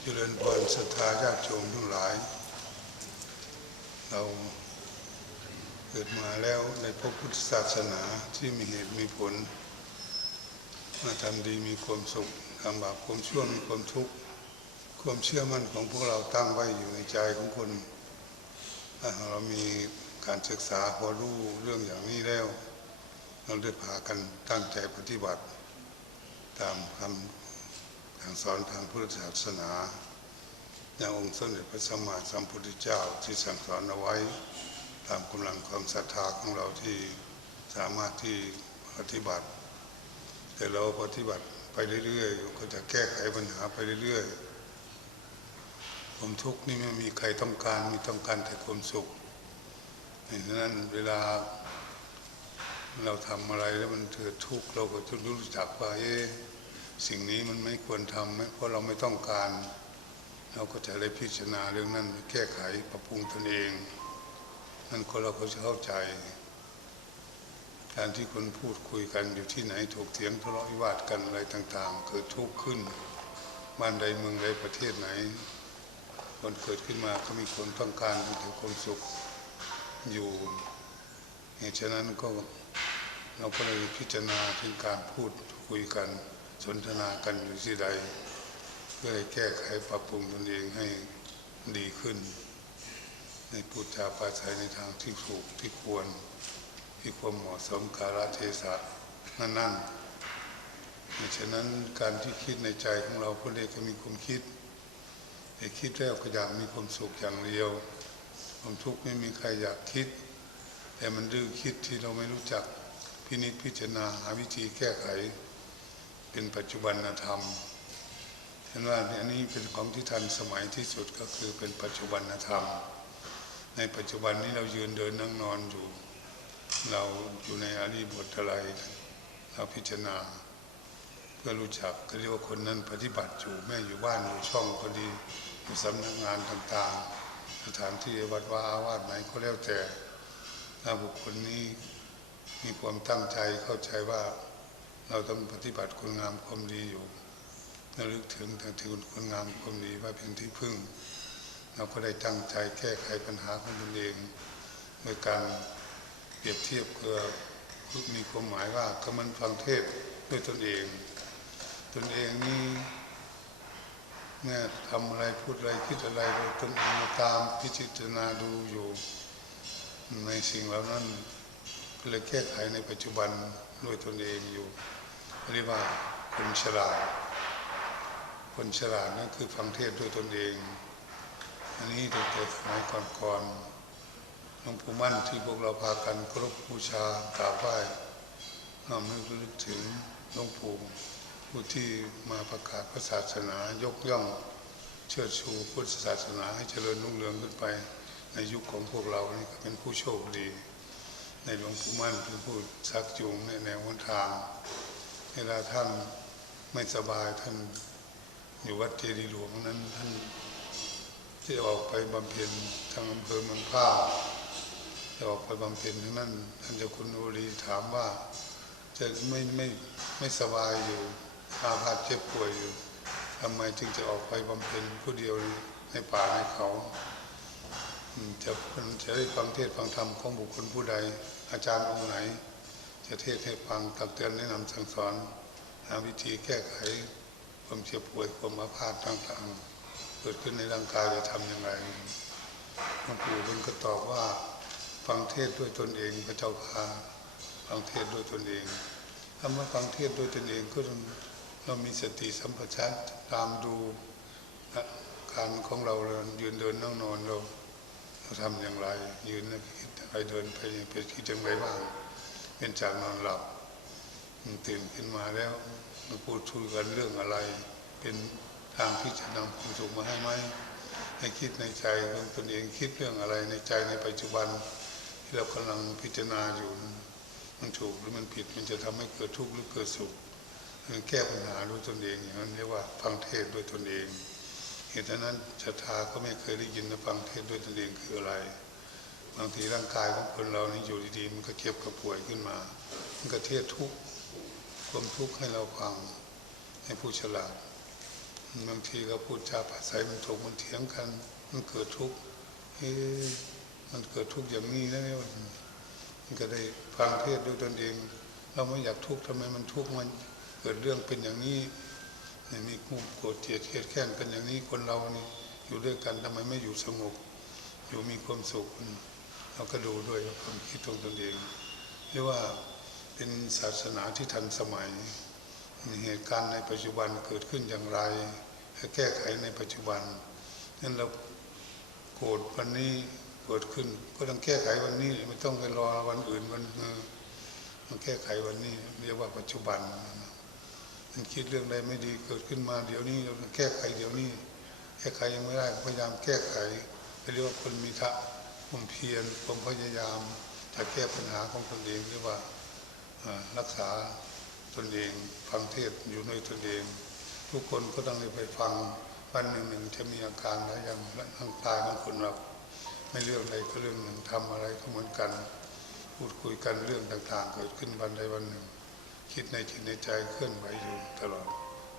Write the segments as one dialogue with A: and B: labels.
A: เจริญพรศรัทธาญาติโยมทั้งหลาย เราเกิดมาแล้วในพระพุทธศาสนาที่มีเหตุมีผล มาทำดีมีความสุขทำบาปความชั่วมีความทุกข์ความเชื่อมั่นของพวกเราตั้งไว้อยู่ในใจของคน เรามีการศึกษาพอรู้เรื่องอย่างนี้แล้ว เราได้พากันตั้งใจปฏิบัติ ตามคำ ทางสอนทางพุทธศาสนา อย่างองค์สมเด็จพระสัมมาสัมพุทธเจ้าที่สั่งสอนเอาไว้ ตามกำลังความศรัทธาของเราที่สามารถที่ปฏิบัติ แต่เราปฏิบัติไปเรื่อยๆ ก็จะแก้ไขปัญหาไปเรื่อยๆ ความทุกข์นี่ไม่มีใครต้องการ มีต้องการแต่ความสุขดังนั้นเวลาเราทำอะไรแล้วมันเกิดทุกข์เราก็จะรู้จักว่าเอ๊ะ สิ่งนี้มันไม่ควรทำเพราะเราไม่ต้องการ เราก็จะได้พิจารณาเรื่องนั้นแก้ไขปรับปรุงตนเอง นั่นก็เราก็จะเข้าใจ การที่คนพูดคุยกันอยู่ที่ไหนถกเถียงทะเลาะวิวาทกันอะไรต่างๆ เกิดทุกข์ขึ้นบ้านใดเมืองใดประเทศไหน คนเกิดขึ้นมาเขามีคนต้องการที่จะความสุขอยู่เหตุฉะนั้นก็เราก็เลยพิจารณาถึงการพูดคุยกัน สนทนากันอยู่ที่ใด เพื่อให้แก้ไขปรับปรุงตนเองให้ดีขึ้น ในพูดจาปราศัยในทางที่ถูกที่ควร ที่ความเหมาะสมกาลเทศะนั่นนั่นฉะนั้นการที่คิดในใจของเราผู้ใดก็มีความคิดแต่คิดแล้วก็อยากมีความสุขอย่างเดียว ความทุกข์ไม่มีใครอยากคิด แต่มันดื้อคิดที่เราไม่รู้จักพินิจพิจารณาหาวิธีแก้ไข เป็นปัจจุบันธรรมเห็นว่าอันนี้เป็นของที่ทันสมัยที่สุดก็คือเป็นปัจจุบันธรรม ในปัจจุบันนี้เรายืนเดินนั่งนอนอยู่ เราอยู่ในอริบทอะไร เราพิจารณา เพื่อรู้จักก็เรียกว่าคนนั้นปฏิบัติอยู่แม่อยู่บ้านอยู่ช่องก็ดีอยู่สำนักงานต่างๆสถานที่วัดวาอาวาสไหนก็แล้วแต่ถ้าบุคคลนี้มีความตั้งใจเข้าใจว่า เราต้องปฏิบัติคุณงามความดีอยู่ระลึกถึงแต่ถึงคุณงามความดีว่าเป็นที่พึ่ง เราก็ได้ตั้งใจแก้ไขปัญหาของตนเองโดยการเปรียบเทียบเกือมีความหมายว่าก็มันฟังเทศด้วยตนเอง ตนเองนี่แม่ยทำอะไรพูดอะไรคิดอะไรเราตนเองตามพิจารณาดูอยู่ ในสิ่งเหล่านั้นก็เลยแก้ไขในปัจจุบัน ด้วยตนเองอยู่เรียกว่าคนฉลาด คนฉลาดนั่นคือฟังเทศด้วยตนเอง อันนี้ตั้งแต่สมัยก่อนๆหลวงปู่มั่นที่พวกเราพากันเคารพบูชากราบไหว้น้อมนึกถึงหลวงปู่ผู้ที่มาประกาศพระศาสนายกย่องเชิดชูพุทธศาสนาให้เจริญรุ่งเรืองขึ้นไป ในยุคของพวกเรานี่ก็เป็นผู้โชคดี ในหลวงปู่มั่นเป็นผู้ชักจูงในแนวทางเวลาท่านไม่สบายท่านอยู่วัดเจดีย์หลวงนั้นท่านที่ออกไปบำเพ็ญทางอำเภอเมืองผ้าจะออกไปบำเพ็ญทั้งนั้นท่านเจ้าคุณโอรีถามว่า จะไม่ไม่ไม่สบายอยู่อาพาธเจ็บป่วยอยู่ทำไมจึงจะออกไปบำเพ็ญผู้เดียวในป่าในเขา จะจะได้ฟังเทศฟังธรรมของบุคคลผู้ใด อาจารย์องค์ไหน จะเทศให้ฟังตักเตือนแนะนำสั่งสอนหาวิธีแก้ไขความเจ็บป่วยความอาพาธต่างๆ เกิดขึ้นในร่างกายจะทำอย่างไรหลวงปู่ท่านก็ตอบว่า ฟังเทศด้วยตนเองพระเจ้าพาฟังเทศด้วยตนเองคำว่าฟังเทศด้วยตนเองก็เรามีสติสัมปชัญญะตามดูการของเราเรายืนเดินนั่งนอนเรา เราทำอย่างไร ยืนคิดอะไรเดินไปเป็นคิดอย่างไรบ้างเป็นจากนอนหลับตื่นขึ้นมาแล้วมาพูดคุยกันเรื่องอะไร เป็นทางที่จะนำความสุขมาให้ไหมให้คิดในใจของตนเองคิดเรื่องอะไรในใจในปัจจุบัน ที่เรากำลังพิจารณาอยู่มันถูกหรือมันผิดมันจะทำให้เกิดทุกข์หรือเกิดสุขแก้ปัญหาด้วยตนเองอย่างนั้นเรียกว่าฟังเทศด้วยตนเอง เหตุนั้นศรัทธาก็ไม่เคยได้ยินนะฟังเทศด้วยตนเองคืออะไร บางทีร่างกายของคนเรานี่อยู่ดีๆมันก็เจ็บกับป่วยขึ้นมา มันก็เทศทุกข์ความทุกข์ให้เราฟังให้ผู้ฉลาดบางทีก็พูดจาภาษามันถกมันเถียงกัน มันเกิดทุกข์เอ๊มันเกิดทุกข์อย่างนี้นะเนี่ยมันก็ได้ฟังเทศด้วยตนเอง เราไม่อยากทุกข์ทำไมมันทุกข์มันเกิดเรื่องเป็นอย่างนี้ เนี่มีคู่โกรธเกลียดเครียดแค้นกันอย่างนี้คนเรานี่อยู่ด้วยกันทำไมไม่อยู่สงบ อยู่มีความสุขเราก็ดูด้วยความคิดของตนเองเรียกว่าเป็นศาสนาที่ทันสมัยเหตุการณ์ในปัจจุบันเกิดขึ้นอย่างไรและแก้ไขในปัจจุบันนั้นเราโกรธวันนี้เกิดขึ้น ก็ต้องแก้ไขวันนี้ไม่ต้องไปรอวันอื่นวันเออมันแก้ไขวันนี้เรียกว่าปัจจุบัน มันคิดเรื่องใดไม่ดีเกิดขึ้นมาเดี๋ยวนี้เราแก้ไขเดี๋ยวนี้ แก้ไขยังไม่ได้พยายามแก้ไขเรียกว่าคนมีทะความเพียรความพยายามจะแก้ปัญหาของตนเองหรือว่ารักษาตนเองฟังเทศอยู่ในตนเอง ทุกคนก็ต้องไปฟังวันหนึ่งหนึ่งจะมีอาการอะไรอย่างร่างกายของคนเราไม่เรื่องใดก็เรื่องหนึ่งทำอะไรก็เหมือนกัน พูดคุยกันเรื่องต่างๆ เกิดขึ้นวันใดวันหนึ่ง คิดในจิตในใจเคลื่อนไหวอยู่ตลอด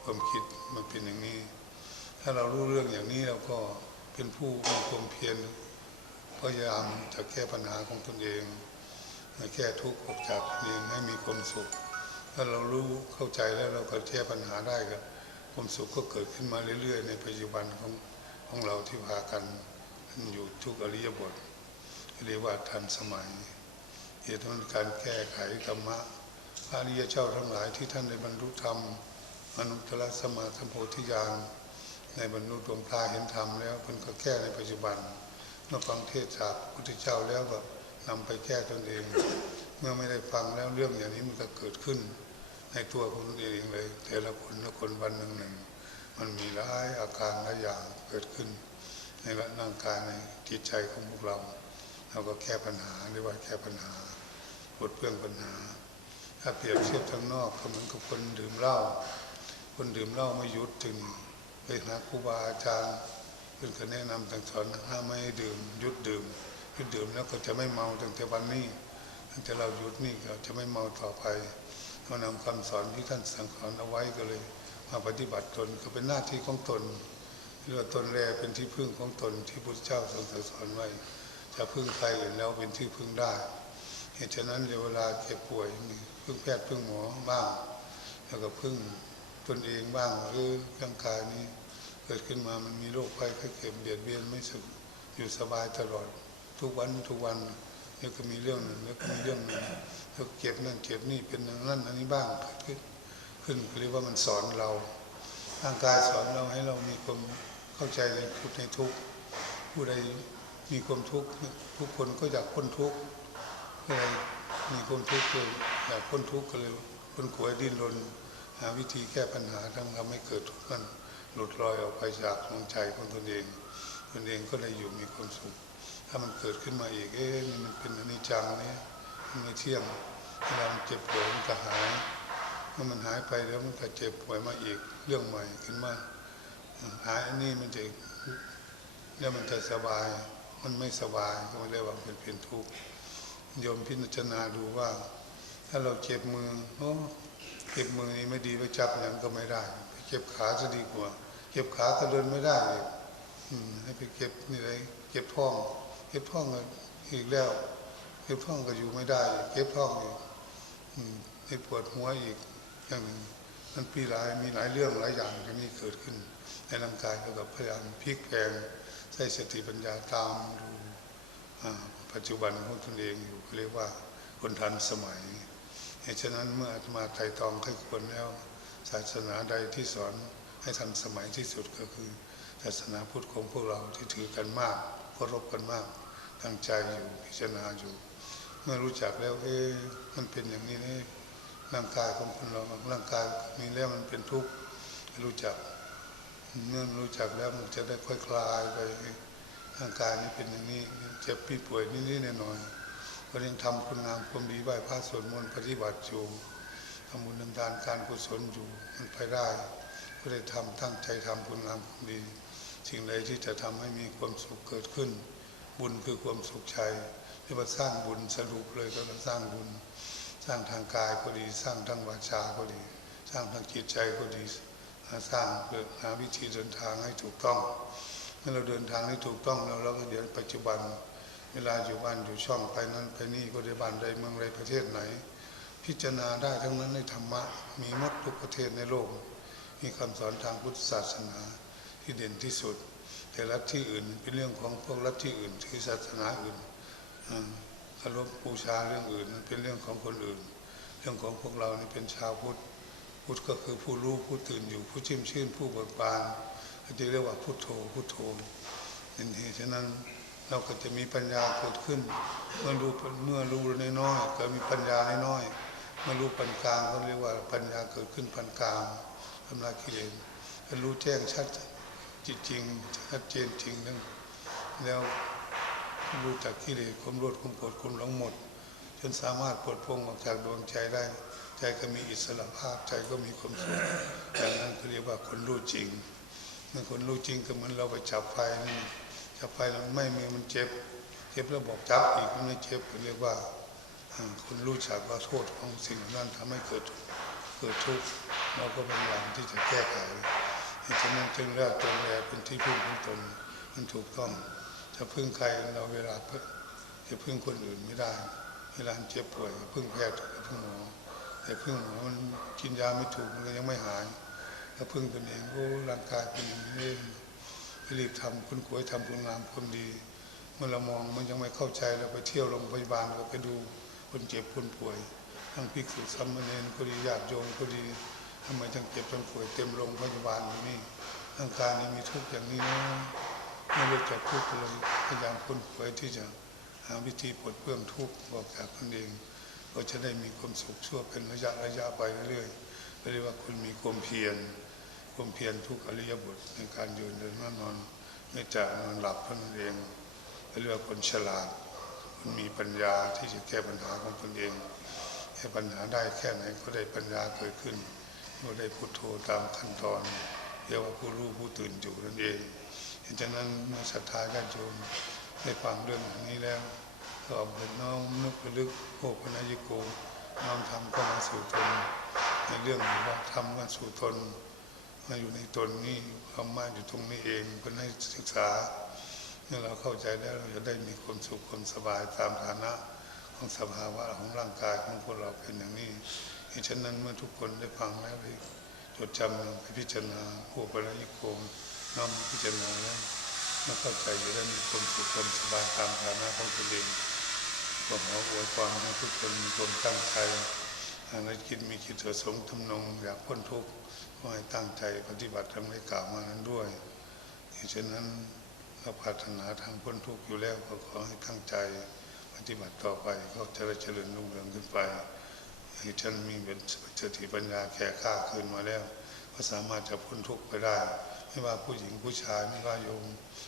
A: ความคิดมันเป็นอย่างนี้ ถ้าเรารู้เรื่องอย่างนี้เราก็เป็นผู้มีความเพียรพยายามจะแก้ปัญหาของตนเองแก้ทุกข์ออกจากตนเองให้มีความสุข ถ้าเรารู้เข้าใจแล้วเราก็แก้ปัญหาได้ก็ความสุขก็เกิดขึ้นมาเรื่อย ๆ ในปัจจุบันของของเราที่พากันอยู่ทุกอริยบทเรียกว่าทันสมัยเหตุผลการแก้ไขธรรมะ ระริยเจ้าทั้งหลายที่ท่านได้บรรลุธรรมมนุษย์ละสมาธิโพธิญาณในบรรลุดวงตาเห็นธรรมแล้วเพิ่นก็แก้ในปัจจุบันเมื่อฟังเทศจากพุทธเจ้าแล้วก็นำไปแก้ตนเอง เมื่อไม่ได้ฟังแล้วเรื่องอย่างนี้มันก็เกิดขึ้น ในตัวของตนเองเลย แต่ละคนละคนวันหนึ่งหนึ่งมันมีหลายอาการหลายอย่างเกิดขึ้น ในร่างกายในจิตใจของพวกเรา เราก็แก้ปัญหาเรียกว่าแก้ปัญหาปลดเปลื้องปัญหา ถ้าเปรียบเทียบทางนอกก็เหมือนกับคนดื่มเหล้าคนดื่มเหล้าไม่หยุดถึงไปหาครูบาอาจารย์เพื่อนก็แนะนำต่างสอนห้ามไม่ให้ดื่มหยุดดื่มหยุดดื่มแล้วก็จะไม่เมาตั้งแต่วันนี้ตั้งแต่เราหยุดนี่ก็จะไม่เมาต่อไปเรานำคำสอนที่ท่านสั่งสอนเอาไว้ก็เลย มาปฏิบัติตนก็เป็นหน้าที่ของตนเรียกว่าตนแรเป็นที่พึ่งของตนที่พระเจ้าทรงสอนไว้ จะพึ่งใครอื่นแล้วเป็นที่พึ่งได้ เหตุฉะนั้นเวลาเจ็บป่วยมี พึ่งแพทย์พึ่งหมอบ้าง แล้วก็พึ่งตนเองบ้างหรือร่างกายนี้เกิดขึ้นมามันมีโรคภัยไข้เจ็บเบียดเบียนไม่สุขอยู่สบายตลอด ทุกวันทุกวันแล้วก็มีเรื่องหนึ่งแล้วก็มีเรื่องหนึ่งแล้วเจ็บนั่นเจ็บนี่เป็นอย่างนั้นอันนี้บ้างเกิดขึ้นขึ้นเรียกว่ามันสอนเราร่างกายสอนเราให้เรามีความเข้าใจในทุกในทุกผู้ใดมีความทุกข์ทุกคนก็อยากพ้นทุกข์เลย มีความทุกข์เลยอยากพ้นทุกข์ก็เลยคนขวยดิ้นรนหาวิธีแก้ปัญหาทั้งทำให้เกิดทุกข์กันหลุดลอยออกไปจากดวงใจของตนเองตนเองก็ได้อยู่มีความสุข ถ้ามันเกิดขึ้นมาอีกเอ๊ะนี่มันเป็นอนิจจังเนี่ยมันไม่เที่ยงเวลามันเจ็บป่วยมันก็หายเมื่อมันหายไปแล้วมันก็เจ็บป่วยมาอีกเรื่องใหม่ขึ้นมาหายอันนี้มันจะแล้วมันจะสบาย มันไม่สบายก็เรียกว่าเป็นเป็นทุกข์ โยมพิจารณาดูว่า ถ้าเราเจ็บมือโอ้เจ็บมือนี้ไม่ดีไปจับอย่างก็ไม่ได้ไปเจ็บขาจะดีกว่า เจ็บขาก็เดินไม่ได้เลยให้ไปเก็บนี่เลยเก็บท้องเก็บท้องอีกแล้วเก็บท้องก็อยู่ไม่ได้ เก็บท้องอีกให้ปวดหัวอีกอย่างหนึ่งมันปีหลายมีหลายเรื่องหลายอย่างที่นี่เกิดขึ้น ในร่างกายก็กับพยายามพลิกแปลงใช้สติปัญญาตามดู ปัจจุบันของตนเองอยู่เรียกว่าคนทันสมัยเหตุฉะนั้นเมื่อมาไต่ตองให้ควรแล้ว ศาสนาใดที่สอนให้ทันสมัยที่สุดก็คือ ศาสนาพุทธของพวกเราที่ถือกันมากเคารพกันมากตั้งใจอยู่พิจารณาอยู่ เมื่อรู้จักแล้วเอ๊ะมันเป็นอย่างนี้นี่ร่างกายของคนเราร่างกายมีแล้วมันเป็นทุกข์รู้จักเมื่อรู้จักแล้วมันจะได้ค่อยคลายไป ร่างกายนี้เป็นอย่างนี้เจ็บปีป่วยนิดๆหน่อยๆก็ยังทำคุณงามความดีไหว้พระสวดมนต์ปฏิบัติอยู่ทำบุญทำทานการกุศลอยู่มันไปได้ก็ได้ทำตั้งใจทำคุณงามความดี สิ่งใดที่จะทำให้มีความสุขเกิดขึ้น บุญคือความสุขใจเรียกว่าสร้างบุญสรุปเลยก็สร้างบุญ สร้างทางกายก็ดี สร้างทางวาจาก็ดี สร้างทางจิตใจก็ดีสร้างเพื่อหาวิธีเดินทางให้ถูกต้อง เมื่อเราเดินทางให้ถูกต้องแล้วเราก็เดี๋ยวปัจจุบัน เวลาอยู่บ้านอยู่ช่องไปนั้นไปนี่ก็ได้บ้านใดเมืองใดประเทศไหน พิจารณาได้ทั้งนั้นในธรรมะมีมดทุกประเทศในโลก มีคำสอนทางพุทธศาสนาที่เด่นที่สุด แต่ลัฐทธิอื่นเป็นเรื่องของพวกลัฐทธิอื่นที่ศาสนาอื่นอาเคารพบูชาเรื่องอื่นนั้นเป็นเรื่องของคนอื่น เรื่องของพวกเรานี่เป็นชาวพุทธพุทธก็คือผู้รู้ผู้ตื่นอยู่ผู้ชื่นชื่นผู้เบิกบาน จะเรียกว่าพุทโธพุทโธเป็นเหตุฉะนั้นเราก็จะมีปัญญาเกิดขึ้น เมื่อรู้เมื่อรู้น้อยๆก็มีปัญญาน้อยๆเมื่อรู้ปานกลางก็เรียกว่าปัญญาเกิดขึ้นปานกลางทำลายกิเลสรู้แจ้งชัดจิตจริงชัดเจนจริงนั่นแล้วรู้จักกิเลสความโลภความโกรธความหลงหมด จนสามารถปลดปลงออกจากดวงใจได้ ใจก็มีอิสระภาพใจก็มีความสุขดังนั้นเขาเรียกว่าคนรู้จริง เมื่อคนรู้จริงก็เหมือนเราไปจับไฟนี่จับไฟแล้วไม่มีมันเจ็บ เจ็บแล้วบอกจับอีกมันไม่เจ็บเขาเรียกว่าคนรู้จักว่าโทษของสิ่งนั้นทำให้เกิดเกิดทุกข์เราก็พยายามที่จะแก้ไขฉะนั้นจึงเรียกตนแลเป็นที่พึ่งของตนมันถูกต้องจะพึ่งใครเราเวลาพึ่งจะพึ่งคนอื่นไม่ได้ เวลาเจ็บป่วยพึ่งแพทย์พึ่งหมอแต่พึ่งหมอมันกินยาไม่ถูกมันยังไม่หาย ถ้าพึ่งตนเองโอ้ร่างกายเป็นอย่างนี้เองไปรีบทำคุณขวยทำคุณงามความดี เมื่อเรามองมันยังไม่เข้าใจเราไปเที่ยวโรงพยาบาลเราไปดูคนเจ็บคนป่วย ทั้งภิกษุสามเณรก็ดีญาติโยมก็ดีทำไมทั้งเจ็บทั้งป่วยเต็มโรงพยาบาลอยู่นี่ร่างกายนี้มีทุกข์อย่างนี้นะไม่รู้จักทุกข์เลยพยายามค้นคว้าที่จะหาวิธีปลดเปลื้องทุกข์ออกจากตนเองก็จะได้มีความสุขชั่วเป็นระยะระยะไปเรื่อยๆ เรียกว่าคุณมีความเพียรความเพียรทุกอริยบทในการยืนเดินนั่งนอนไม่จานอนหลับเท่านั้นเองเรียกว่าคนฉลาดคนมีปัญญาที่จะแก้ปัญหาของตนเองแก้ปัญหาได้แค่ไหนก็ได้ปัญญาเกิดขึ้นก็ได้พุทโธตามขั้นตอนเรียกว่าผู้รู้ผู้ตื่นอยู่นั่นเองเพราะฉะนั้นเมื่อศรัทธาญาติโยมได้ฟังเรื่องอย่างนี้แล้วก็เอาไปน้อมนึกระลึกโภคณยิโกน้อมทำเข้ามาสู่ตน ในเรื่องว่าทำมาสู่ตนมาอยู่ในตนนี้ความมาอยู่ตรงนี้เองเพื่อให้ศึกษาเมื่อเราเข้าใจแล้วเราจะได้มีความสุขความสบายตามฐานะของสภาวะของร่างกายของคนเราเป็นอย่างนี้เฉะนั้นเมื่อทุกคนได้ฟังแล้วได้จดจำไปพิจารณาโภคณยิโกน้อมพิจารณาแล้วเมื่อเข้าใจอยู่แล้วมีความสุขความสบายตามฐานะของตัวเองก็ขออวยความให้ทุกคนมีความตั้งใจ หากได้คิดมีคิดประสงค์ทำนงอยากพ้นทุกข์ก็ให้ตั้งใจปฏิบัติทำได้กล่าวมานั้นด้วยเฉะนั้นเราปรารถนาทางพ้นทุกข์อยู่แล้วก็ขอให้ตั้งใจปฏิบัติต่อไปก็จะได้เจริญรุ่งเรืองขึ้นไปให้ฉันมีเป็นสติปัญญาแก่ข้าขึ้นมาแล้ว ก็สามารถจะพ้นทุกข์ไปได้ ไม่ว่าผู้หญิงผู้ชายไม่ว่าโยม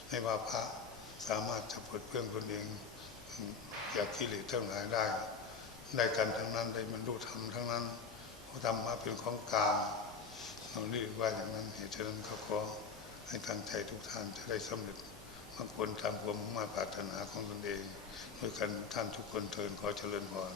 A: ไม่ว่าพระสามารถจะปลดเปลื้องตนเอง อยากกิเลสทั้งหลายได้ ได้กันทั้งนั้นได้มันดูธรรมทั้งนั้นเขาทำมาเป็นของกลางเราเรียกว่าอย่างนั้นเหตุฉะนั้นเขาขอให้ตั้งใจทุกท่านจะได้สำเร็จบางคนทำความมุ่งมาปรารถนาของตนเองด้วยกันท่านทุกคนเทินขอเจริญพร